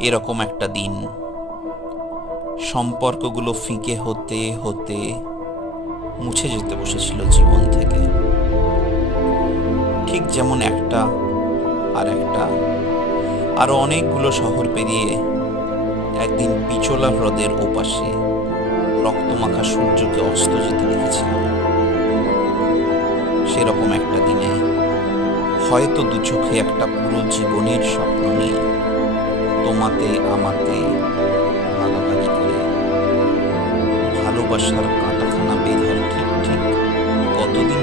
এরকম একটা দিন, সম্পর্কগুলো ফিকে হতে হতে মুছে যেতে বসেছিল জীবন থেকে। ঠিক যেমন একটা আর একটা আরো অনেকগুলো শহর পেরিয়ে একদিন পিচোলা হ্রদের ওপাশে রক্তমাখা সূর্যকে অস্ত যেতে দেখেছিলাম। সেরকম একটা দিনে হয়তো দু চোখে একটা পুরো জীবনের স্বপ্ন নিয়ে তোমাতে আমাতে ভাগাভাগি করে ভালোবাসার কাঁটাখানা বেঁধার ঠিক ঠিক কতদিন